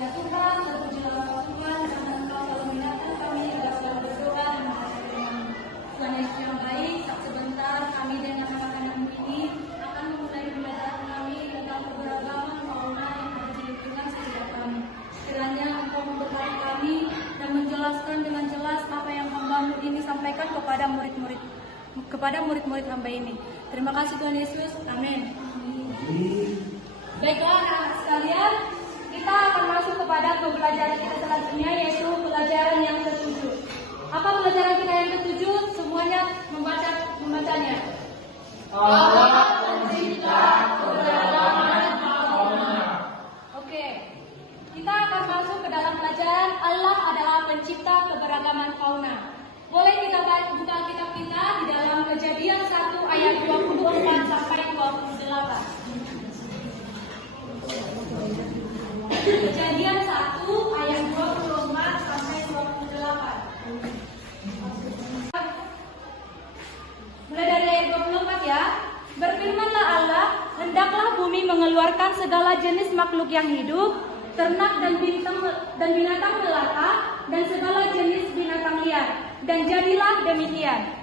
Ya Tuhan, terpujilah Tuhan, karena Engkau selalu mengingatkan kami agar selalu berdoa dan membaca firman. Tuhan Yesus yang baik, tak sebentar kami dan anak-anak ini akan memulai pembelajaran kami tentang keberagaman fauna yang ada di lingkungan sekitar kami. Kiranya Engkau memberkati kami dan menjelaskan dengan jelas apa yang hamba-Mu ini sampaikan kepada murid-murid hamba ini. Terima kasih Tuhan Yesus. Amin. Baiklah anak-anak sekalian, kita akan masuk kepada pembelajaran kita selanjutnya, yaitu pelajaran yang ke-7. Apa pelajaran kita yang ke-7? Semuanya membacanya. Allah pencipta keberagaman fauna. Oke, kita akan masuk ke dalam pelajaran Allah adalah pencipta keberagaman fauna. Boleh kita buka kitab kita di dalam Kejadian 1 ayat 24 sampai 28. Kejadian 1 ayat 24 sampai 28. Mulai dari ayat 24 ya. Berfirmanlah Allah, hendaklah bumi mengeluarkan segala jenis makhluk yang hidup, ternak dan binatang melata, dan segala jenis binatang liar. Dan jadilah demikian.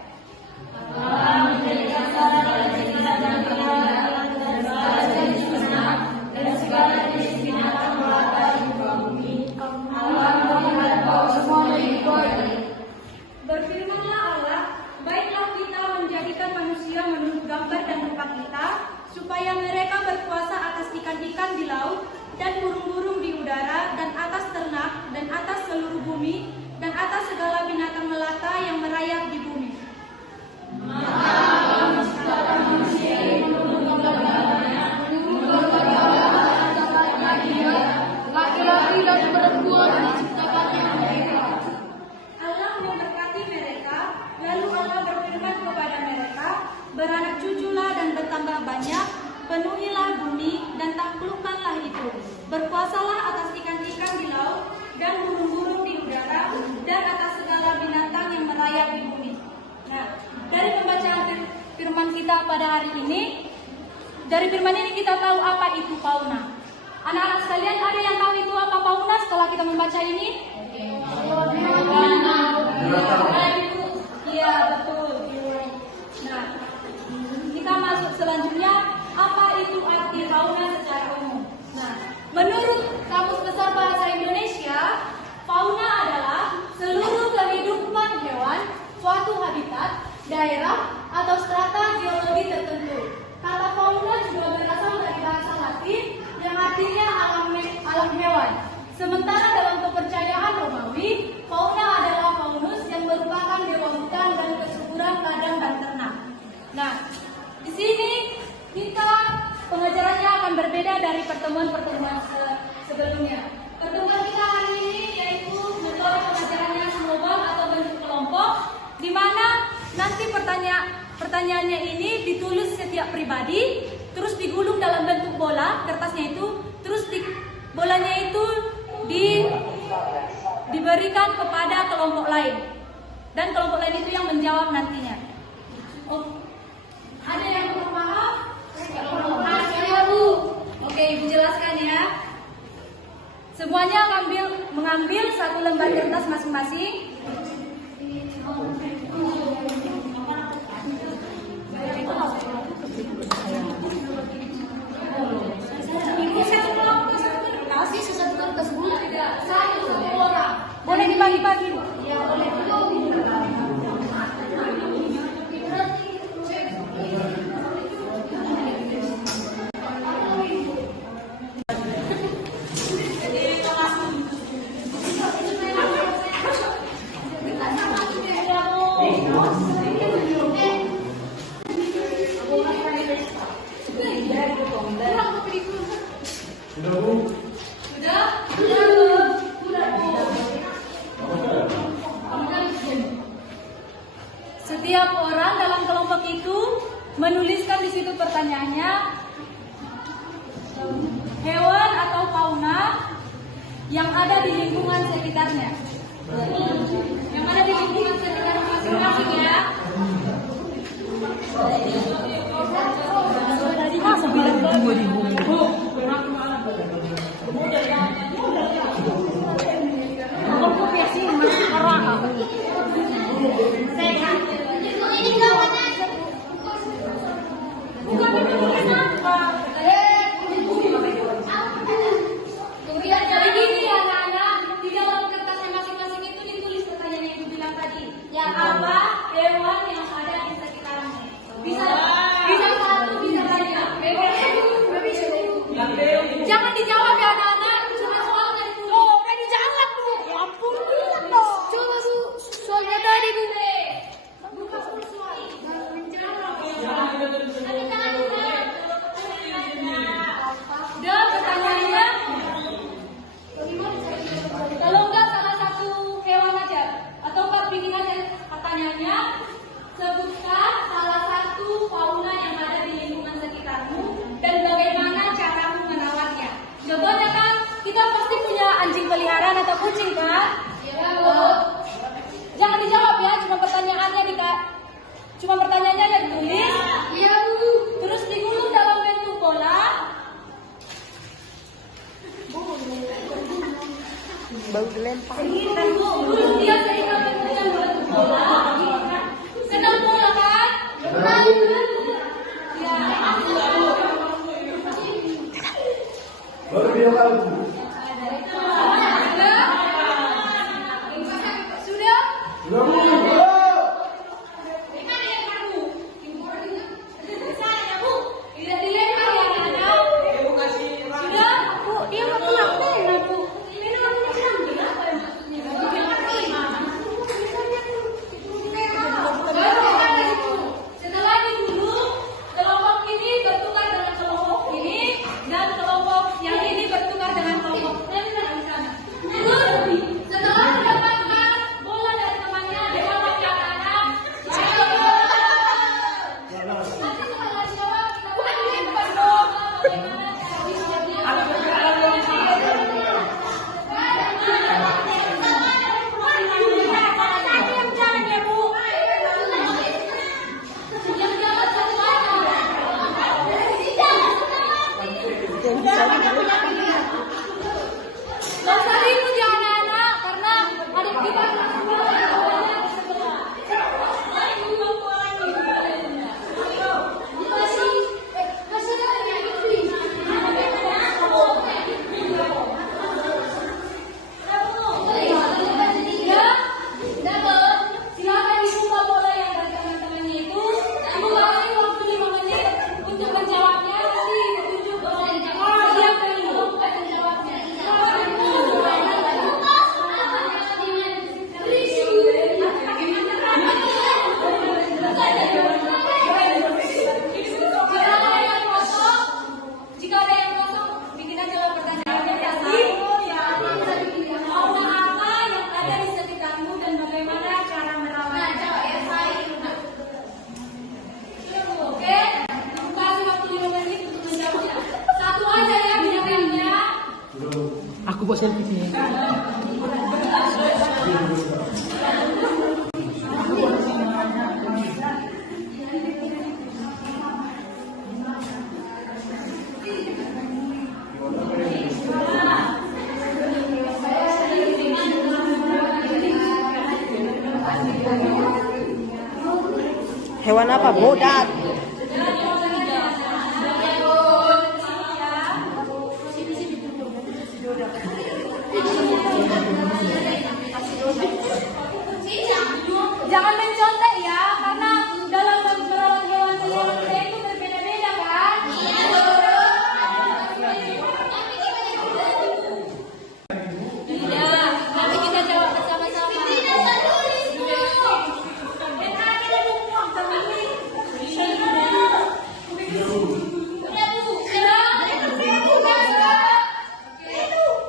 Allah menjadikan segala jenis binatang liar dan segala jenis ternak dan segala jenis binatang melata di muka bumi. Allah melihat bahwa semuanya itu baik. Berfirmanlah Allah, baiklah kita menjadikan manusia menurut gambar dan rupa kita, supaya mereka berkuasa atas ikan-ikan di laut dan burung-burung di udara dan atas ternak dan atas seluruh bumi dan atas segala binatang melata yang merayap di bumi. Maka Allah menciptakan manusia itu menurut gambarnya, laki-laki dan perempuan diciptakannya mereka. Allah memberkati mereka, lalu Allah berfirman kepada mereka, beranak cuculah dan bertambah banyak, penuhilah bumi dan taklukkanlah itu. Berkuasalah atas ikan-ikan di laut dan burung-burung di udara dan atas segala binatang yang merayap di bumi. Nah, dari pembacaan firman kita pada hari ini, dari firman ini kita tahu apa itu fauna. Anak-anak sekalian, ada yang tahu itu apa fauna setelah kita membaca ini? Iya, betul. Nah, kita masuk selanjutnya, apa itu arti fauna secara umum? Nah, menurut Kamus Besar Bahasa Indonesia, fauna adalah seluruh kehidupan hewan, suatu habitat, daerah, atau strata geologi tertentu. Kata fauna juga berasal dari bahasa Latin yang artinya alam hewan. Sementara dalam kepercayaan Romawi, fauna adalah faunus yang merupakan dewa hutan dan kesuburan ladang dan ternak. Nah, di sini kita pengajarannya akan berbeda dari pertemuan-pertemuan sebelumnya. Pertemuan kita hari ini yaitu metode pengajarannya global atau bentuk kelompok, di mana nanti pertanyaannya ini ditulis setiap pribadi, terus digulung dalam bentuk bola, kertasnya itu, terus bolanya itu diberikan kepada kelompok lain, dan kelompok lain itu yang menjawab nantinya. Oh, ada yang belum paham? Oke, Ibu jelaskan ya. Semuanya mengambil satu lembar kertas masing-masing. Boleh dibagi-bagi? Ya, boleh. Setiap orang dalam kelompok itu menuliskan di situ pertanyaannya, hewan atau fauna yang ada di lingkungan sekitarnya. Yang ada di lingkungan sekitar masing-masing ya. baru dilempar. Dia sering memencang bola. Senang bola kan? Ya. Baru dia tahu. Sudah? Aku buat selfie sini. Hewan apa? Bodat. Jangan mencontek ya, karena dalam merawat hewan peliharaan itu berbeda-beda kan? Iya, nanti kita jawab bersama-sama.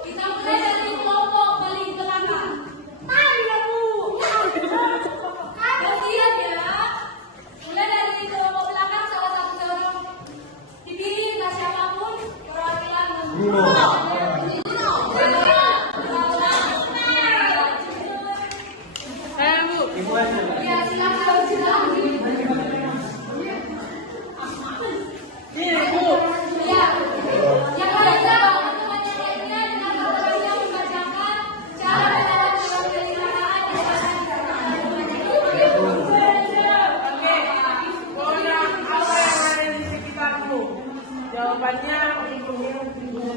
Kita mulai dari kelompok paling belakang. Gantian ya. Mulai dari kelompok belakang salah satu seorang dipilih entah siapapun perwakilan. Ya, silakan. Ya. Yang lainnya, teman-teman yang lainnya dengan kata-kata membacakan cara merawat hewan peliharaan yang ada di Jawabannya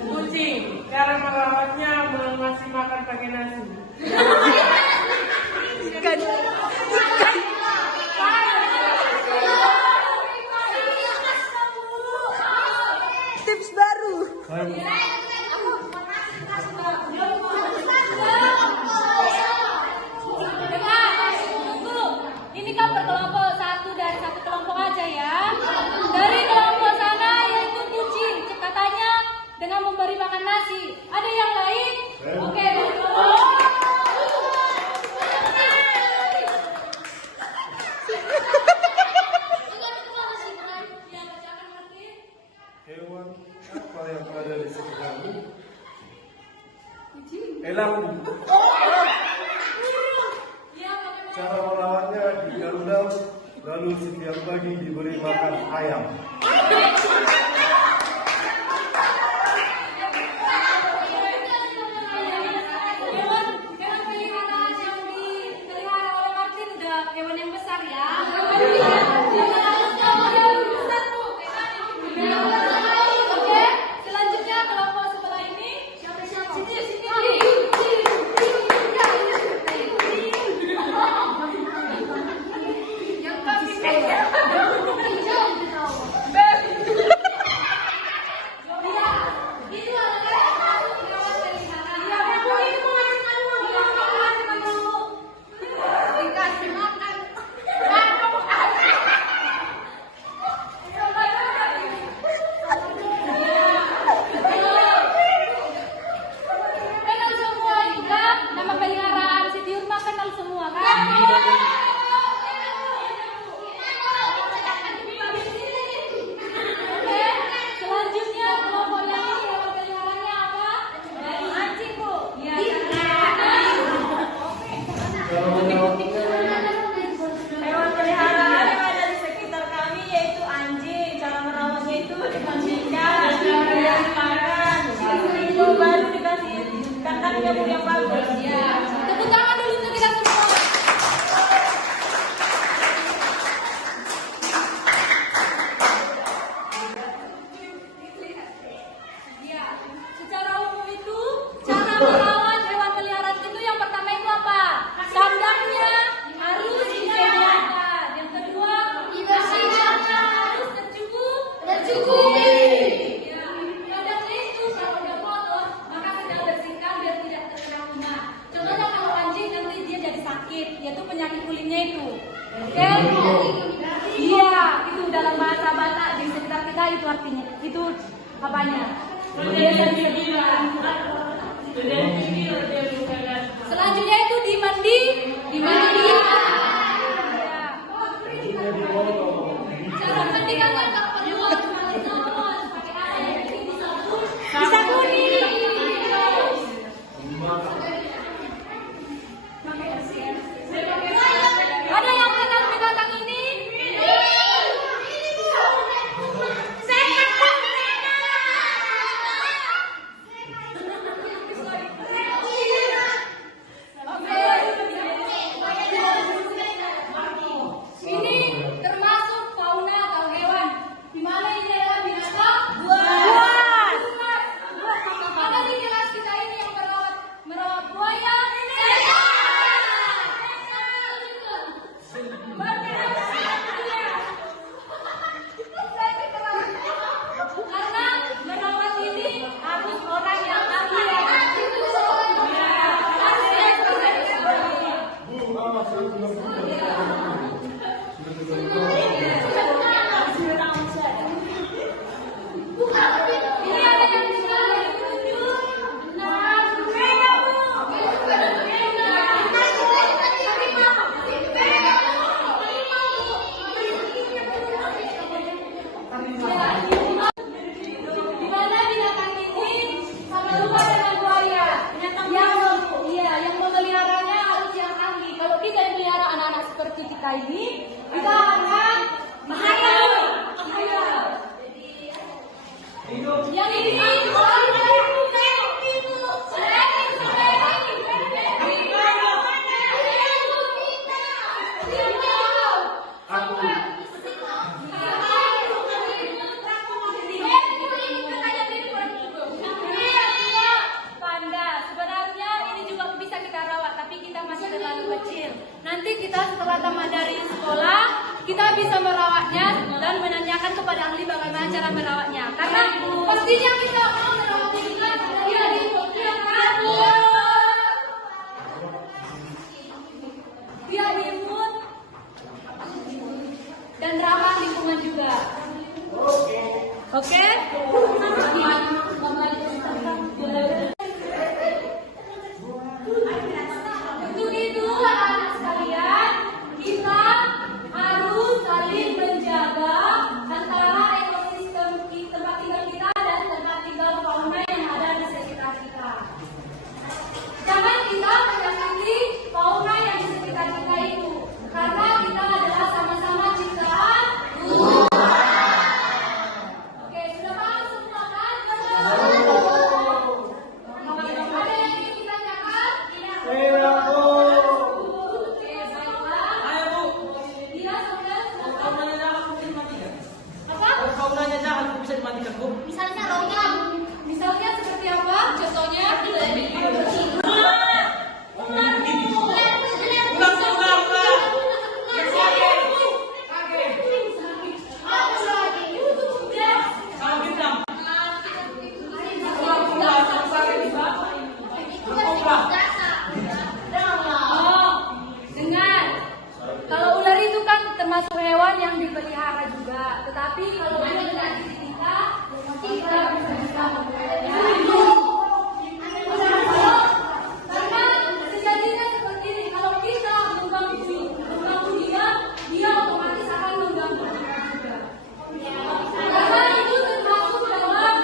kucing. Cara merawatnya ngasih makan pakai nasi. Ikan. Tips baru. Ini kan berkelompok dari satu kelompok aja ya. Dari kelompok sana yaitu kucing, katanya dengan memberi makan nasi. Ada yang lain? Oke, dari kelompok. Hewan apa yang ada di sekitarmu? Elang. Cara merawatnya digandam, lalu setiap pagi diberi makan ayam. Hewan ilmu yang bagus. Ya, tepuk tangan dulu untuk kita semua. Ya, secara umum itu cara merawat hewan peliharaan itu yang pertama itu apa? Kandangnya harus disediakan. Yang kedua, dibersihkan, harus tercukupi. Ya, kandangnya itu kalau udah kotor, maka kita bersihkan biar tidak terkena kuman. Contohnya kalau anjing nanti dia jadi sakit, yaitu penyakit kulitnya itu. Oke? Iya, itu dalam bahasa Batak di sekitar kita itu artinya, itu apanya? Dia jadi bilang. Selanjutnya itu dimandikan. Cara memandikan kan tak perlu pakai sabun, pakai air, disabuni. Ada yang kenal binatang ini? Ini termasuk fauna atau hewan. Di mana ini adalah binatang buas. Ada di kelas kita ini yang merawat buaya. Karena merawat ini harus orang yang ahli. Ini ada yang tinggal ditunjuk. Di mana binatang ini sama lupa dengan buaya. Yang memeliharanya harus yang ahli. Kalau kita yang pelihara anak-anak seperti kita ini, kita akan bahaya. Yang ini panda. Sebenarnya ini juga bisa kita rawat, tapi kita masih terlalu kecil. Nanti kita setelah tamat dari sekolah, kita bisa merawatnya dan menanyakan kepada ahli bagaimana cara merawatnya. Karena pastinya kita mau merawatnya juga dia diimut, dan ramah lingkungan juga. Oke? Untuk itu anak-anak sekalian, kita harus saling menjaga antara ekosistem tempat tinggal kita dan tempat tinggal fauna yang ada di sekitar kita. Jangan kita menyakiti fauna yang di sekitar kita itu, karena kita adalah sama-sama ciptaan Tuhan. Oke, sudah paham semua kan? Ada yang ingin ditanyakan? Oke, baiklah. Dia sudah apa? Misalnya logam. Misalnya seperti apa? Contohnya? Dengar, kalau ular itu kan termasuk hewan yang dipelihara juga. Tetapi kalau ular menyakiti kita bisa karena sejatinya seperti ini. Kalau kita mengganggu dia, dia otomatis akan mengganggu kita juga. Karena itu termasuk dalam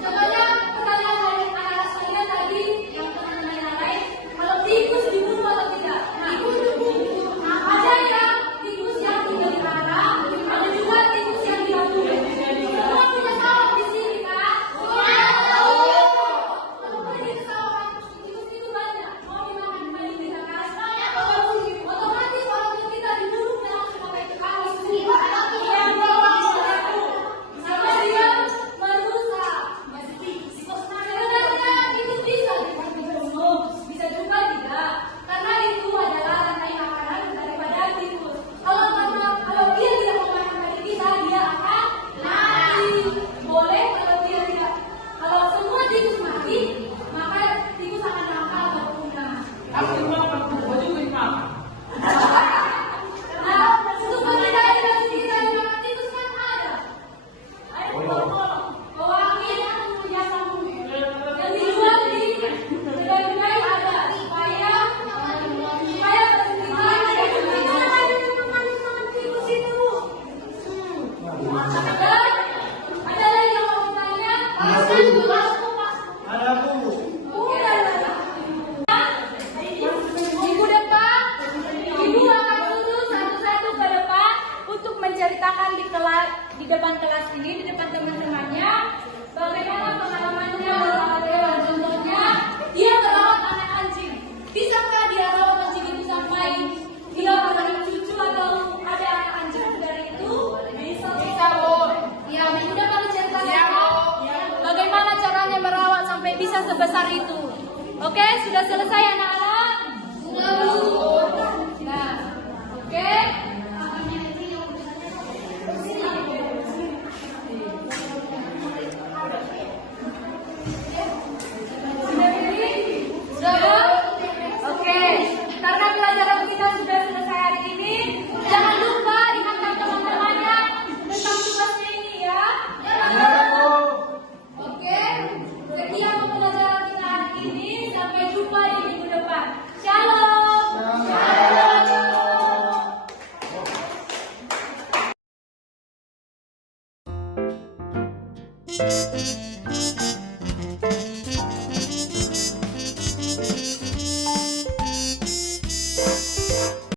contohnya pertanyaan dari anak sekalian tadi yang pertanyaan lain, kalau tikus dibunuh atau tidak? Tikus dibunuh. Ada yang tikus yang dipelihara, ada juga tikus yang dibunuh. Semua punya salah di sini kan? Ada aku. Minggu depan, Ibu akan turun satu-satu ke depan untuk menceritakan di depan kelas ini, di depan teman-temannya, bagaimana pengalamannya merawat hewan. Contohnya, dia merawat anak anjing. Bisakah dia rawat anjing itu sampai dia punya cucu atau ada anak anjing dari itu? Bisa, Bu. Ya, minggu depan diceritakan bagaimana caranya merawat sampai bisa sebesar itu. Oke, sudah selesai anak-anak? Sudah, Bu. Nah, oke. Sudah? Oke. Karena pelajaran kita sudah selesai hari ini, jangan lupa ingatkan teman-temannya tentang tugasnya ini ya. Oke. Sekian pembelajaran kita hari ini. Sampai jumpa di minggu depan. Shalom. Shalom.